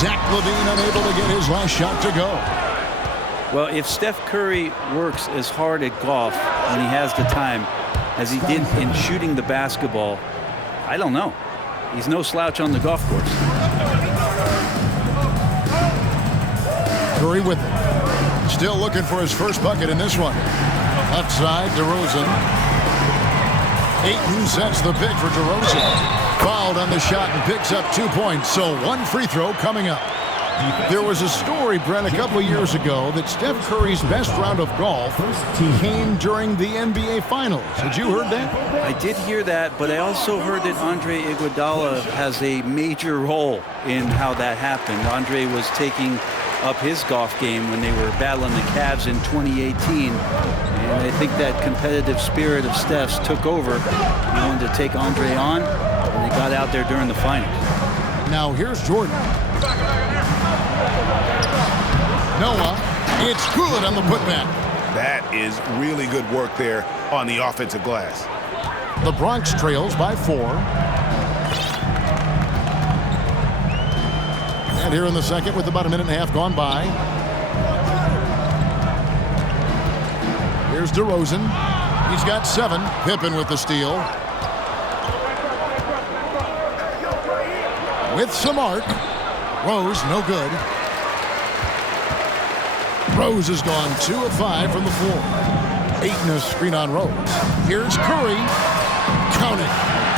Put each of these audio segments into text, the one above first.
Zach LaVine unable to get his last shot to go. Well, if Steph Curry works as hard at golf when he has the time as he did in shooting the basketball, I don't know. He's no slouch on the golf course. Curry with it. Still looking for his first bucket in this one. Left side, DeRozan. Ayton sets the pick for DeRozan. Fouled on the shot and picks up 2 points. So one free throw coming up. There was a story, Brent, a couple years ago that Steph Curry's best round of golf came during the NBA Finals. Had you heard that? I did hear that, but I also heard that Andre Iguodala has a major role in how that happened. Andre was taking up his golf game when they were battling the Cavs in 2018. And I think that competitive spirit of Steph's took over. He wanted to take Andre on, and they got out there during the finals. Now here's Jordan. Noah, it's good on the putback. That is really good work there on the offensive glass. The Bronx trails by 4. And here in the second with about a minute and a half gone by. Here's DeRozan. He's got 7. Pippen with the steal. With some arc. Rose, no good. Rose has gone 2 of 5 from the floor. Ayton a screen on Rose. Here's Curry. Count it.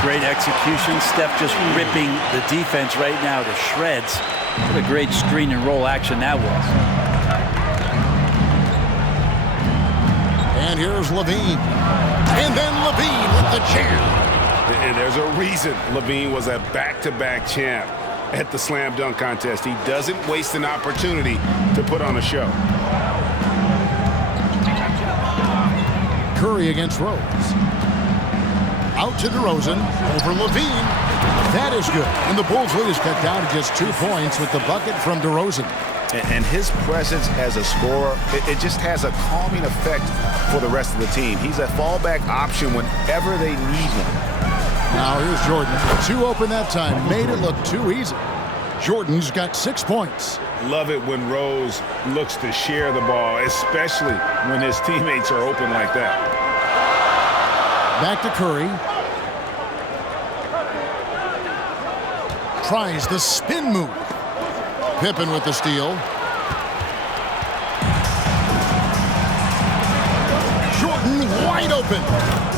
Great execution. Steph just ripping the defense right now to shreds. What a great screen and roll action that was. And here's LaVine. And then LaVine with the jam. And there's a reason LaVine was a back-to-back champ at the slam dunk contest. He doesn't waste an opportunity to put on a show. Curry against Rose. Out to DeRozan. Over LaVine. That is good. And the Bulls lead is cut down to just 2 points with the bucket from DeRozan. And his presence as a scorer, it just has a calming effect for the rest of the team. He's a fallback option whenever they need him. Now here's Jordan. 2 open that time. Made it look too easy. Jordan's got 6 points. Love it when Rose looks to share the ball, especially when his teammates are open like that. Back to Curry. Tries the spin move. Pippen with the steal. Jordan wide open.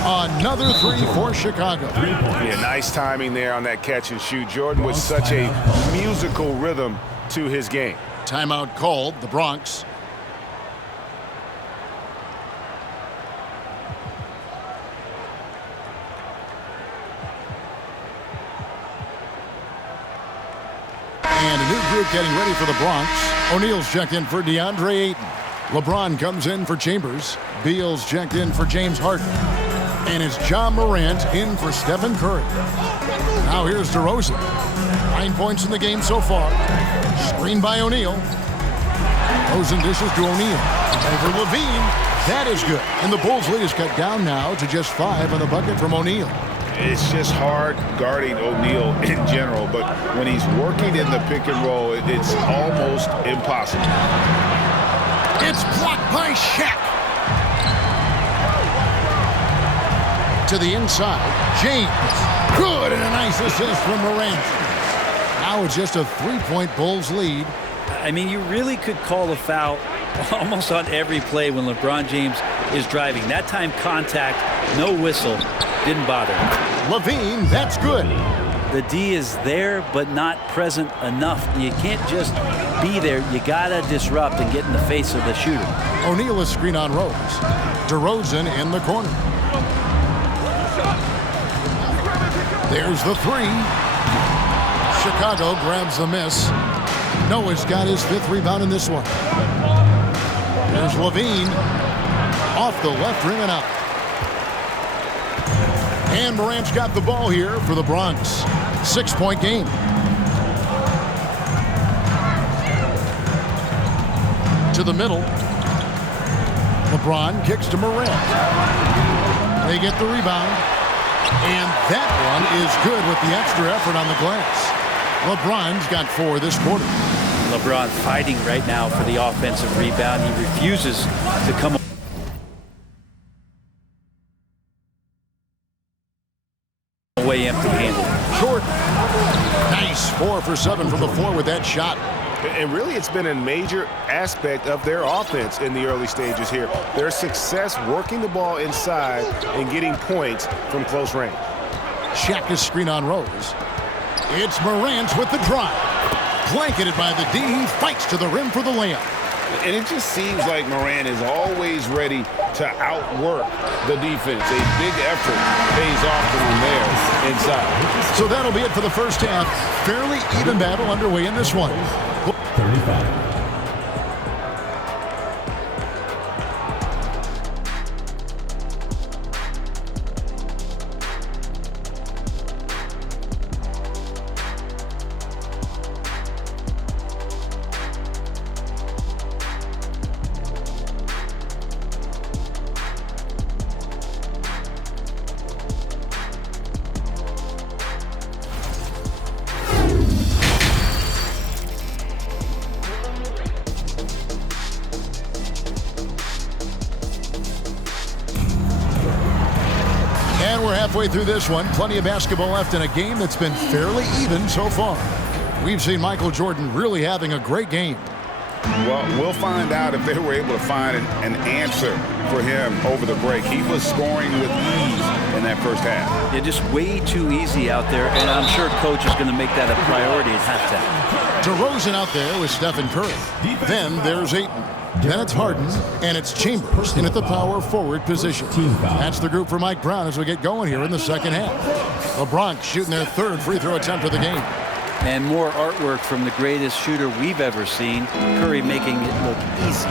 Another 3 for Chicago. Yeah, nice timing there on that catch and shoot. Jordan with such a musical rhythm to his game. Timeout called, the Bronx. And a new group getting ready for the Bronx. O'Neal's checked in for DeAndre Ayton. LeBron comes in for Chambers. Beal's checked in for James Harden. And it's John Morant in for Stephen Curry. Now here's DeRozan. 9 points in the game so far. Screen by O'Neal. DeRozan dishes to O'Neal. Over LaVine. That is good. And the Bulls lead is cut down now to just 5 on the bucket from O'Neal. It's just hard guarding O'Neal in general, but when he's working in the pick and roll, it's almost impossible. It's blocked by Shaq. To the inside. James. Good, and a nice assist from Morant. Now it's just a 3-point Bulls lead. I mean, you really could call a foul almost on every play when LeBron James is driving. That time contact, no whistle, didn't bother him. LaVine, that's good. The D is there, but not present enough. You can't just be there. You gotta disrupt and get in the face of the shooter. O'Neal is screen on Rose. DeRozan in the corner. There's the 3. Chicago grabs the miss. Noah's got his 5th rebound in this one. There's LaVine. Off the left rim and out. And Morant's got the ball here for the Bronx. 6-point game. To the middle. LeBron kicks to Morant. They get the rebound. And that one is good with the extra effort on the glass. LeBron's got 4 this quarter. LeBron fighting right now for the offensive rebound. He refuses to come away empty-handed. Jordan. Nice 4 for 7 from the floor with that shot. And really, it's been a major aspect of their offense in the early stages here. Their success working the ball inside and getting points from close range. Shaq screen on Rose. It's Morant with the drive. Blanketed by the D. He fights to the rim for the layup. And it just seems like Morant is always ready to outwork the defense. A big effort pays off for him there inside. So that'll be it for the first half. Fairly even battle underway in this one. 35. Halfway through this one, plenty of basketball left in a game that's been fairly even so far. We've seen Michael Jordan really having a great game. Well, we'll find out if they were able to find an answer for him over the break. He was scoring with ease in that first half. Yeah, just way too easy out there, and I'm sure coach is going to make that a priority at halftime. DeRozan out there with Stephen Curry. Then there's Ayton. Then it's Harden, and it's Chambers in at the power forward position. That's the group for Mike Brown as we get going here in the second half. The Bronx shooting their third free throw attempt of the game. And more artwork from the greatest shooter we've ever seen. Curry making it look easy.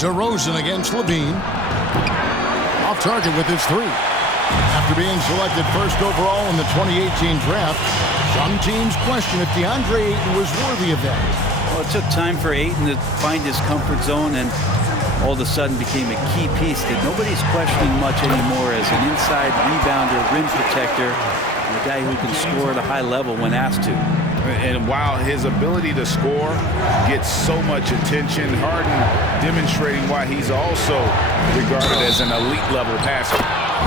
DeRozan against Levine. Off target with his three. After being selected first overall in the 2018 draft, some teams question if DeAndre Ayton was worthy of that. Well, it took time for Ayton to find his comfort zone and all of a sudden became a key piece that nobody's questioning much anymore as an inside rebounder, rim protector, and a guy who can score at a high level when asked to. And while his ability to score gets so much attention, Harden demonstrating why he's also regarded as an elite level passer.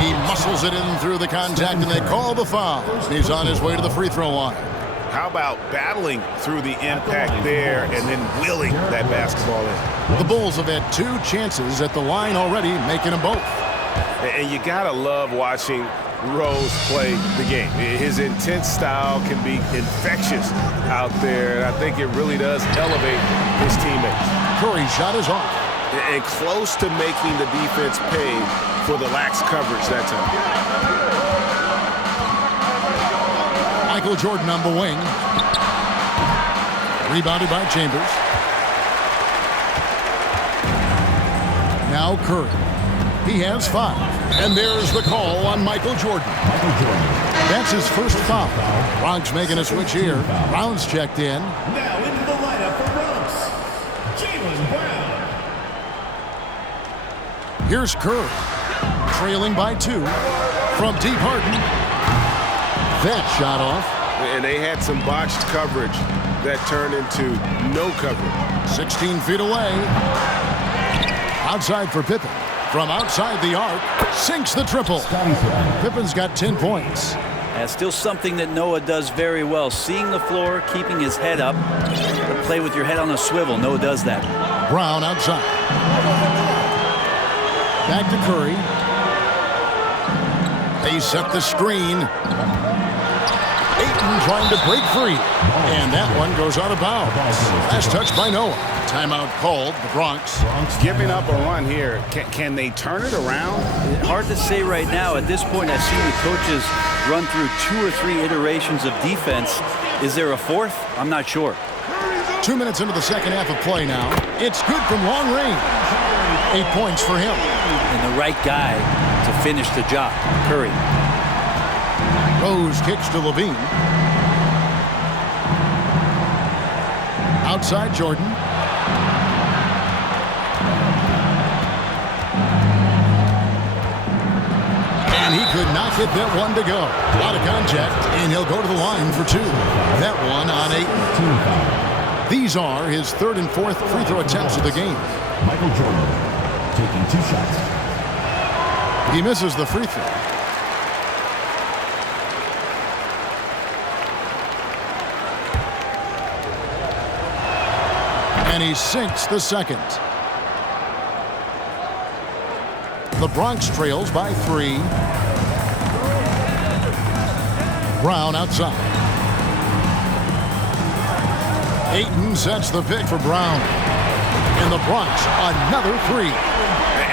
He muscles it in through the contact, and they call the foul. He's on his way to the free throw line. How about battling through the impact there and then willing that basketball in? The Bulls have had 2 chances at the line already, making them both. And you gotta love watching Rose play the game. His intense style can be infectious out there, and I think it really does elevate his teammates. Curry's shot is off. And close to making the defense pay for the lax coverage that time. Michael Jordan on the wing. Rebounded by Chambers. Now Curry. He has 5. And there's the call on Michael Jordan. That's his first foul. Bronx making a switch here. Brown's checked in. Now into the lineup for Bronx, Jaylen Brown. Here's Curry. Trailing by 2. From deep, Harden. That shot off. And they had some botched coverage that turned into no coverage. 16 feet away. Outside for Pippen. From outside the arc, sinks the triple. Pippen's got 10 points. And still something that Noah does very well. Seeing the floor, keeping his head up. Play with your head on a swivel. Noah does that. Brown outside. Back to Curry. They set the screen. Ayton trying to break free. And that one goes out of bounds. Last touch by Noah. Timeout called, the Bronx. Giving up a run here. Can they turn it around? Hard to say right now. At this point, I've seen the coaches run through 2 or 3 iterations of defense. Is there a 4th? I'm not sure. 2 minutes into the second half of play now. It's good from long range. 8 points for him. And the right guy to finish the job, Curry. Rose kicks to Levine. Outside Jordan. And he could not get that one to go. Out of contact, and he'll go to the line for two. That one on Ayton. These are his third and fourth free throw attempts of the game. Michael Jordan taking 2 shots. He misses the free throw. And he sinks the second. The Bronx trails by 3. Brown outside. Ayton sets the pick for Brown. And the Bronx, another 3.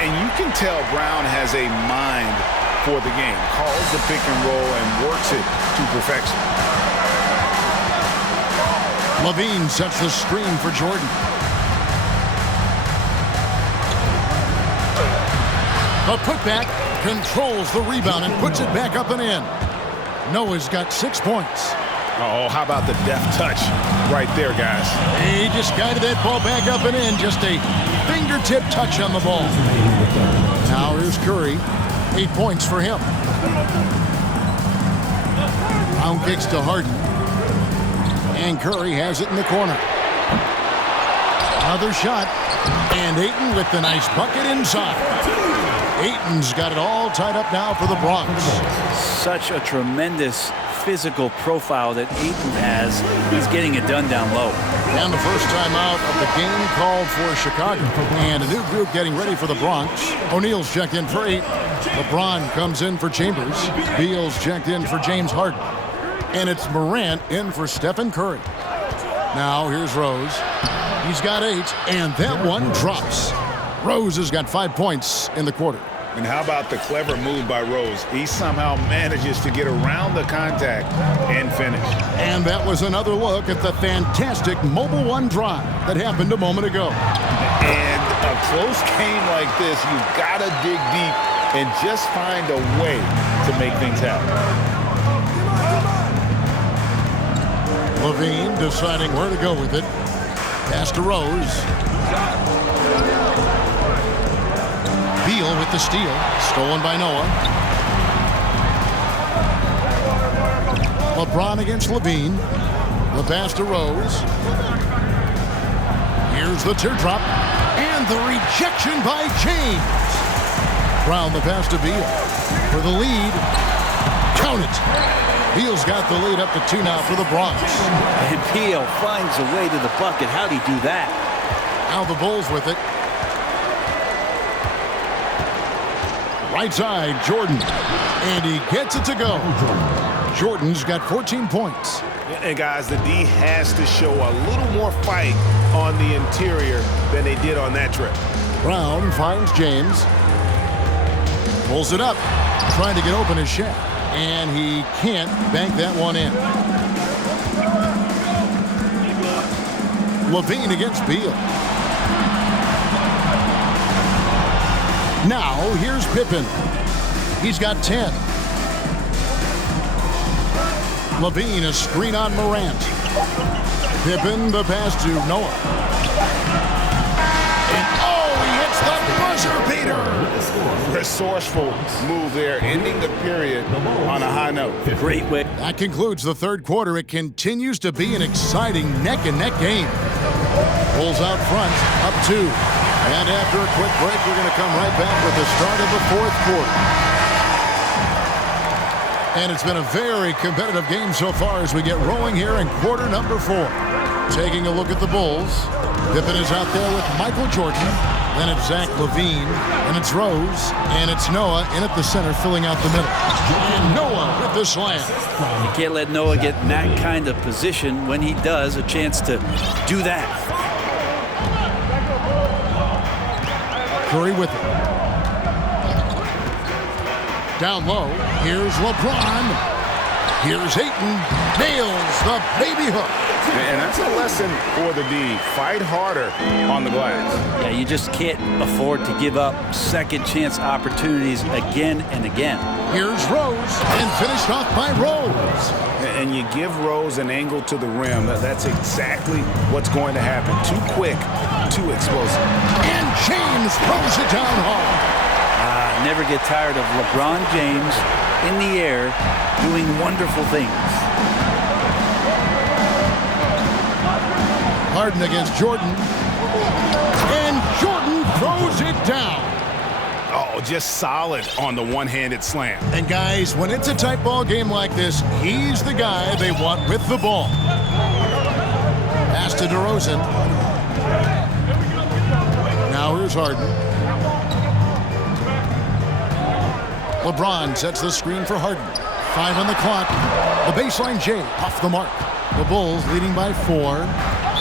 And you can tell Brown has a mind for the game. Calls the pick and roll and works it to perfection. Levine sets the screen for Jordan. The putback controls the rebound and puts it back up and in. Noah's got 6 points. Oh, how about the deft touch right there, guys? He just guided that ball back up and in. Just a fingertip touch on the ball. Now here's Curry. 8 points for him. Brown kicks to Harden. And Curry has it in the corner. Another shot. And Ayton with the nice bucket inside. Ayton's got it all tied up now for the Bronx. Such a tremendous physical profile that Ayton has. He's getting it done down low. And the first time out of the game called for Chicago. And a new group getting ready for the Bronx. O'Neal's checked in for Ayton. LeBron comes in for Chambers. Beal's checked in for James Harden. And it's Morant in for Stephen Curry. Now here's Rose. He's got 8, and that one drops. Rose has got 5 points in the quarter. And how about the clever move by Rose? He somehow manages to get around the contact and finish. And that was another look at the fantastic Mobile One drive that happened a moment ago. And a close game like this, you've got to dig deep and just find a way to make things happen. Levine deciding where to go with it. Pass to Rose. Beal with the steal. Stolen by Noah. LeBron against Levine. The pass to Rose. Here's the teardrop. And the rejection by James. Brown the pass to Beal. For the lead. Count it. Beal's got the lead up to 2 now for the Bronx. And Beal finds a way to the bucket. How'd he do that? Now the Bulls with it. Right side, Jordan. And he gets it to go. Jordan's got 14 points. And guys, the D has to show a little more fight on the interior than they did on that trip. Brown finds James. Pulls it up. Trying to get open his shot. And he can't bank that one in. Levine against Beal. Now, here's Pippen. He's got 10. Levine, a screen on Morant. Pippen, the pass to Noah. And he hits the buzzer beater. Resourceful move there, ending the period on a high note. Great way. That concludes the third quarter. It continues to be an exciting neck-and-neck game. Bulls out front, up 2. And after a quick break, we're going to come right back with the start of the fourth quarter. And it's been a very competitive game so far as we get rolling here in quarter number 4. Taking a look at the Bulls. Pippen is out there with Michael Jordan. Then it's Zach LaVine. And it's Rose. And it's Noah in at the center, filling out the middle. And Noah with the slam. You can't let Noah get in that kind of position. When he does, a chance to do that. Curry with it. Down low. Here's LeBron. Here's Ayton. Nails the baby hook. And that's a lesson for the D. Fight harder on the glass. Yeah, you just can't afford to give up second chance opportunities again and again. Here's Rose, and finished off by Rose. And you give Rose an angle to the rim. That's exactly what's going to happen. Too quick, too explosive. And James throws it down hard. never get tired of LeBron James in the air doing wonderful things. Harden against Jordan. And Jordan throws it down. Oh, just solid on the one-handed slam. And guys, when it's a tight ball game like this, he's the guy they want with the ball. Pass to DeRozan. Now here's Harden. LeBron sets the screen for Harden. 5 on the clock. The baseline J off the mark. The Bulls leading by 4.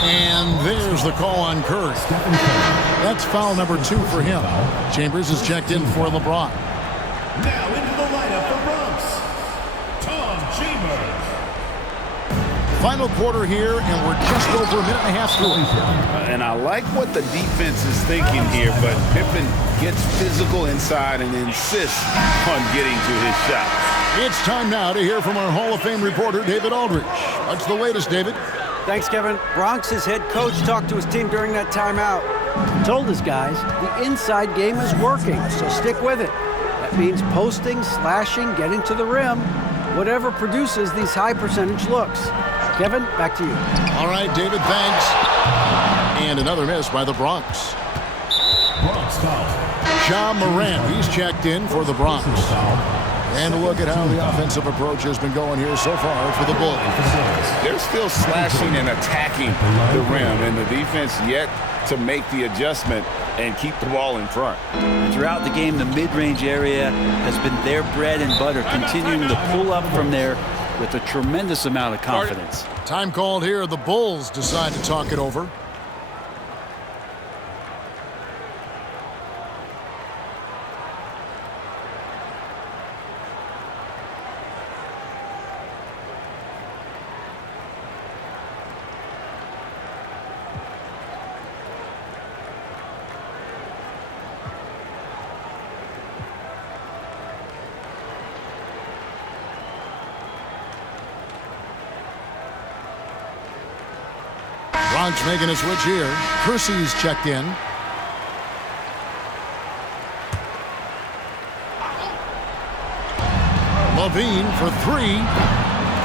And there's the call on Curry. That's foul number 2 for him. Chambers is checked in for LeBron. Now into the lineup for Bronx, Tom Chambers. Final quarter here, and we're just over a minute and a half through. And I like what the defense is thinking here, but Pippen gets physical inside and insists on getting to his shot. It's time now to hear from our Hall of Fame reporter, David Aldridge. What's the latest, David? Thanks, Kevin. Bronx's head coach talked to his team during that timeout. He told his guys the inside game is working, so stick with it. That means posting, slashing, getting to the rim, whatever produces these high percentage looks. Kevin, back to you. All right, David, thanks. And another miss by the Bronx. Bronx foul. Ja Morant, he's checked in for the Bronx. And look at how the offensive approach has been going here so far for the Bulls. They're still slashing and attacking the rim, and the defense yet to make the adjustment and keep the ball in front. And throughout the game, the mid-range area has been their bread and butter, continuing to pull up from there with a tremendous amount of confidence. Time called here. The Bulls decide to talk it over. Bronx making a switch here. Kersey's checked in. Levine for 3.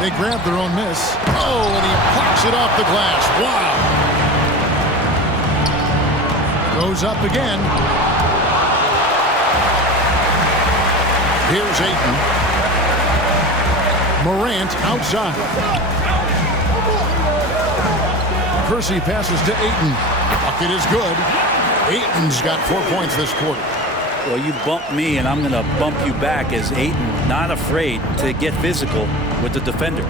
They grab their own miss. Oh, and he plucks it off the glass. Wow. Goes up again. Here's Ayton. Morant outside. Kersey passes to Ayton. Bucket is good. Ayton's got 4 points this quarter. Well, you bump me, and I'm going to bump you back as Ayton not afraid to get physical with the defender.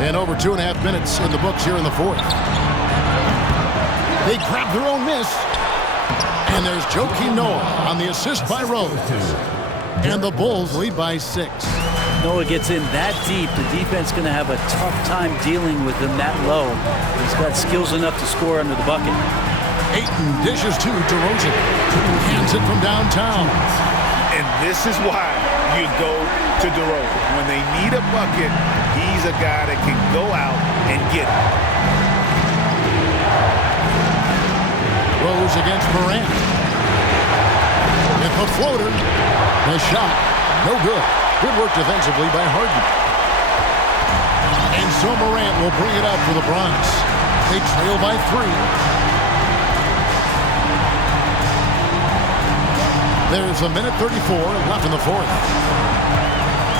And over 2.5 minutes in the books here in the fourth. They grab their own miss. And there's Joakim Noah on the assist by Rose. And the Bulls lead by 6. Noah gets in that deep, the defense going to have a tough time dealing with him that low. He's got skills enough to score under the bucket. Ayton dishes to DeRozan. Hands it from downtown. And this is why you go to DeRozan. When they need a bucket, he's a guy that can go out and get it. Rose against Morant. With the floater. The shot. No good. Good work defensively by Harden. And so Morant will bring it up for the Bronx. They trail by 3. There's a minute 34 left in the fourth.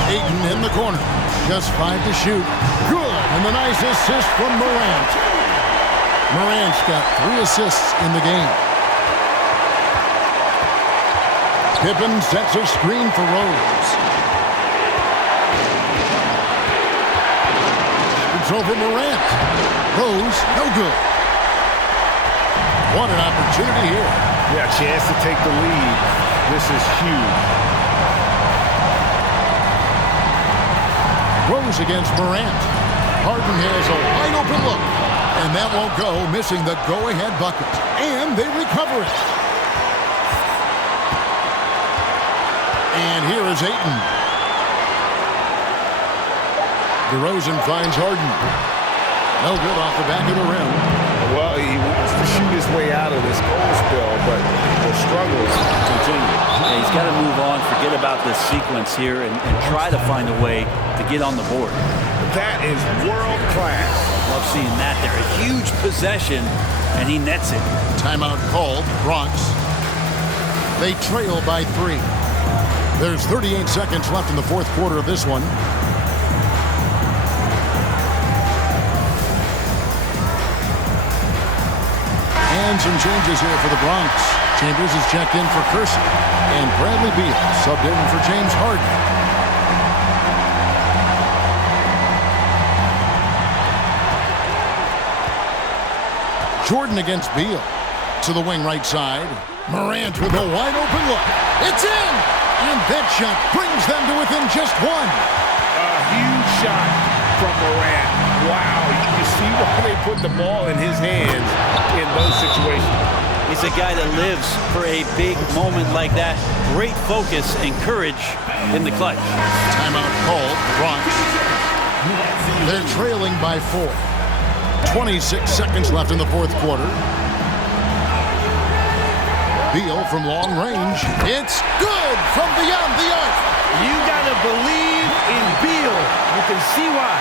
Ayton in the corner. Just 5 to shoot. Good. And the nice assist from Morant. Morant's got 3 assists in the game. Pippen sets a screen for Rose. It's over Morant. Rose, no good. What an opportunity here. Yeah, chance to take the lead. This is huge. Rose against Morant. Harden has a wide open look. And that won't go, missing the go-ahead bucket. And they recover it. And here is Ayton. DeRozan finds Harden. No good off the back of the rim. Well, he wants to shoot his way out of this cold spell, but the struggles continue. Yeah, he's got to move on, forget about this sequence here, and try to find a way to get on the board. That is world class. Love seeing that there. A huge possession, and he nets it. Timeout called, Bronx. They trail by 3. There's 38 seconds left in the fourth quarter of this one. And some changes here for the Bronx. Chambers is checked in for Kersey, and Bradley Beal subbed in for James Harden. Jordan against Beal. To the wing right side. Morant with a wide open look. It's in! And that shot brings them to within just 1. A huge shot from Morant. Wow, you see why they put the ball in his hands in those situations. He's a guy that lives for a big moment like that. Great focus and courage in the clutch. Timeout called, Bronx. They're trailing by 4. 26 seconds left in the fourth quarter. Beal from long range. It's good from beyond the arc. You got to believe in Beal. You can see why.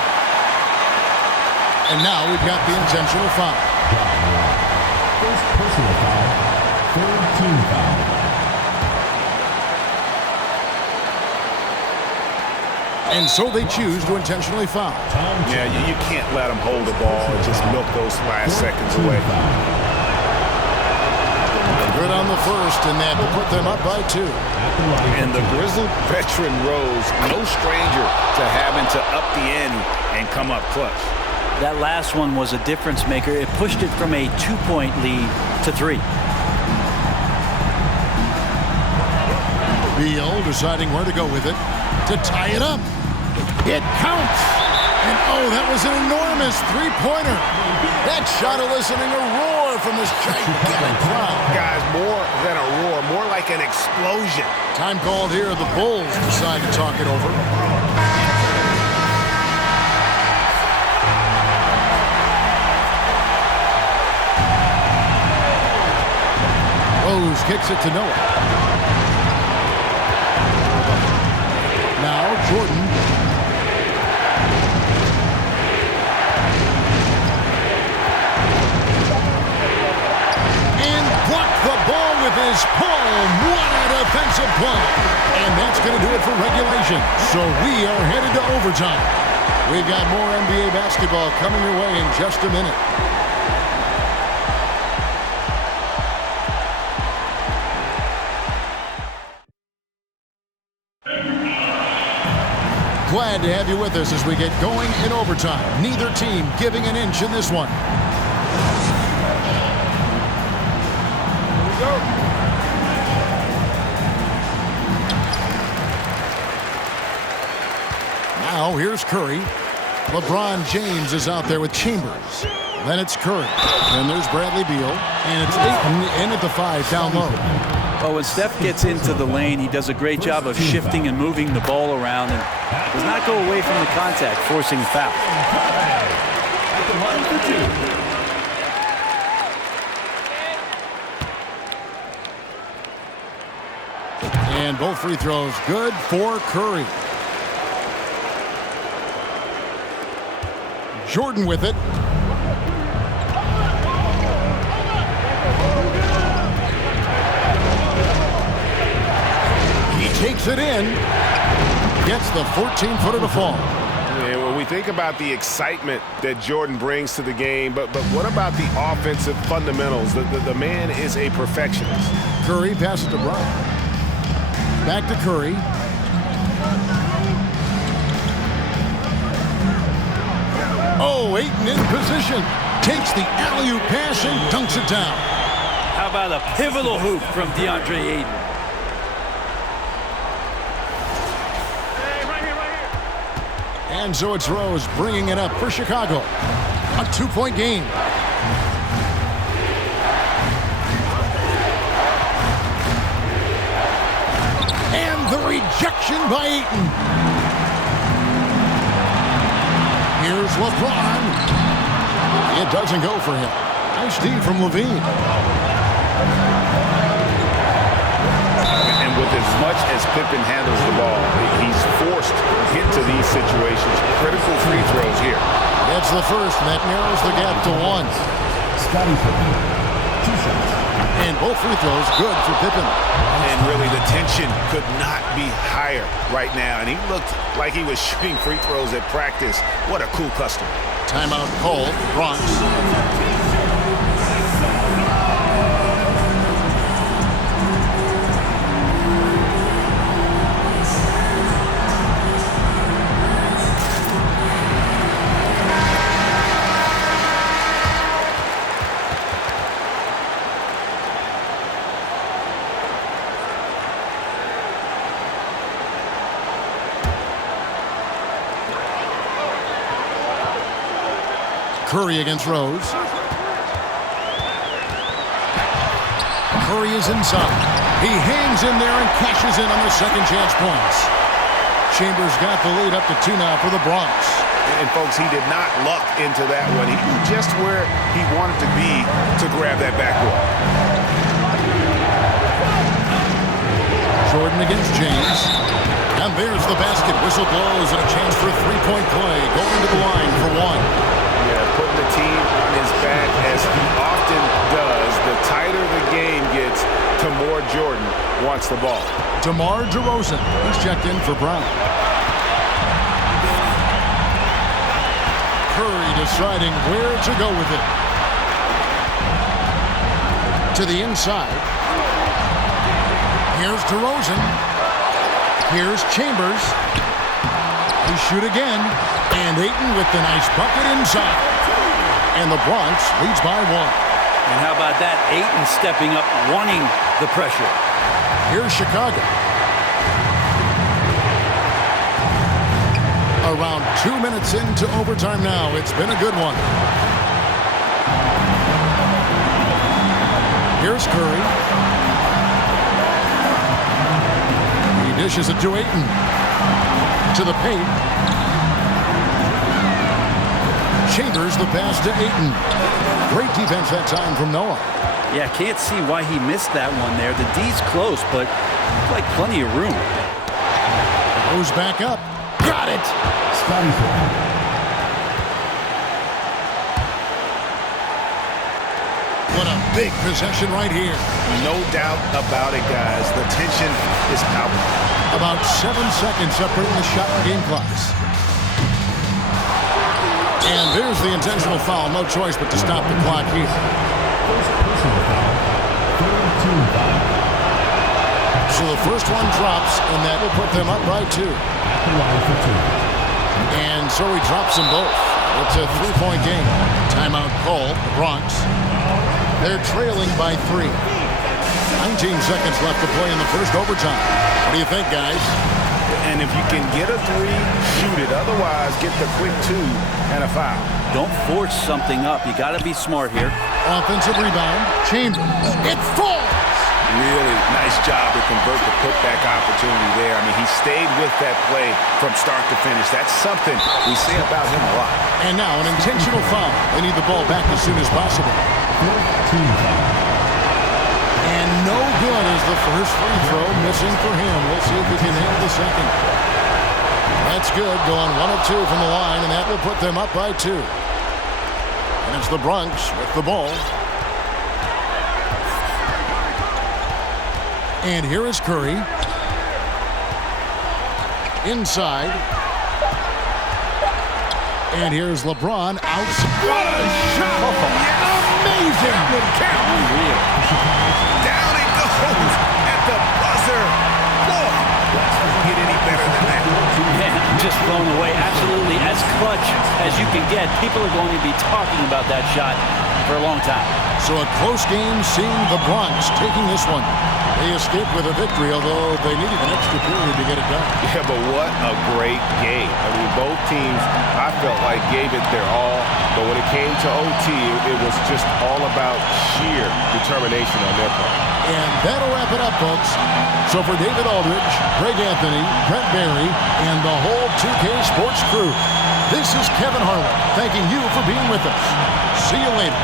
And now we've got the intentional foul. First personal foul, third team foul. And so they choose to intentionally foul. Yeah, you can't let them hold the ball and just milk those last seconds away. Good on the first, and that will put them up by 2. And the grizzled veteran Rose, no stranger to having to up the ante and come up clutch. That last one was a difference maker. It pushed it from a 2-point lead to 3. Beal deciding where to go with it to tie it up. It counts. And oh, that was an enormous three-pointer. That shot eliciting a roar from this gigantic crowd. Guys, more than a roar, more like an explosion. Time called here. The Bulls decide to talk it over. Rose kicks it to Noah. Now Jordan. And blocked the ball with his palm. What a defensive play. And that's going to do it for regulation. So we are headed to overtime. We've got more NBA basketball coming your way in just a minute. Glad to have you with us as we get going in overtime. Neither team giving an inch in this one. Here we go. Now here's Curry. LeBron James is out there with Chambers. Then it's Curry. Then there's Bradley Beal. And it's Ayton in at the 5 down low. Oh, when Steph gets into the lane, he does a great job of shifting and moving the ball around and does not go away from the contact, forcing a foul. At the line for 2. And both free throws good for Curry. Jordan with it. Takes it in. Gets the 14-footer to fall. Yeah, when we think about the excitement that Jordan brings to the game, but what about the offensive fundamentals? The man is a perfectionist. Curry passes to Bryant. Back to Curry. Oh, Ayton in position. Takes the alley-oop pass and dunks it down. How about a pivotal hoop from DeAndre Ayton? And so it's Rose bringing it up for Chicago. A 2-point game. And the rejection by Ayton. Here's LeBron. It doesn't go for him. Nice D from Levine. And with as much as Pippen handles the ball, he's forced into these situations. Critical free throws here. That's the first, and that narrows the gap to 1. Scottie Pippen, 2 shots. And both free throws good for Pippen. And really, the tension could not be higher right now. And he looked like he was shooting free throws at practice. What a cool customer. Timeout called, Bronx. Curry against Rose. Curry is inside. He hangs in there and cashes in on the second chance points. Chambers got the lead up to 2 now for the Bronx. And folks, he did not luck into that one. He knew just where he wanted to be to grab that backboard. Jordan against James. And there's the basket. Whistle blows and a chance for a three-point play. Going to the line for 1. Yeah, putting the team on his back as he often does. The tighter the game gets, the more Jordan wants the ball. DeMar DeRozan. He's checked in for Brown. Curry deciding where to go with it. To the inside. Here's DeRozan. Here's Chambers. He shoot again. And Ayton with the nice bucket inside. And the Bronx leads by 1. And how about that? Ayton stepping up, wanting the pressure. Here's Chicago. Around 2 minutes into overtime now. It's been a good one. Here's Curry. He dishes it to Ayton. To the paint. Chambers the pass to Ayton. Great defense that time from Noah. Yeah, can't see why he missed that one there. The D's close, but like plenty of room. Goes back up. Got it. Scottie Pippen. What a big possession right here. No doubt about it, guys. The tension is palpable. About 7 seconds separating the shot and game clocks. And there's the intentional foul. No choice but to stop the clock here. First personal foul. Third team foul. So the first one drops, and that will put them up by 2. At the line for 2. And so he drops them both. It's a 3-point game. Timeout call, the Bronx. They're trailing by 3. 19 seconds left to play in the first overtime. What do you think, guys? And if you can get a 3, shoot it. Otherwise, get the quick 2 and a foul. Don't force something up. You got to be smart here. Offensive rebound. Chambers. It falls! Really nice job to convert the putback opportunity there. I mean, he stayed with that play from start to finish. That's something we say about him a lot. And now an intentional foul. They need the ball back as soon as possible. Fourth team foul. And no good is the first free throw missing for him. We'll see if he can handle the second. That's good. Going 1 of 2 from the line, and that will put them up by 2. And it's the Bronx with the ball. And here is Curry. Inside. And here's LeBron outside. What a shot! Amazing! Good count. Unreal. Down it goes at the buzzer. Boy, doesn't get any better than that. Man, I'm just blown away. Absolutely as clutch as you can get. People are going to be talking about that shot for a long time. So a close game seeing the Bronx taking this one. They escaped with a victory, although they needed an extra period to get it done. Yeah, but what a great game. I mean, both teams, I felt like, gave it their all. But when it came to OT, it was just all about sheer determination on their part. And that'll wrap it up, folks. So for David Aldridge, Greg Anthony, Brent Barry, and the whole 2K Sports crew, this is Kevin Harlan thanking you for being with us. See you later.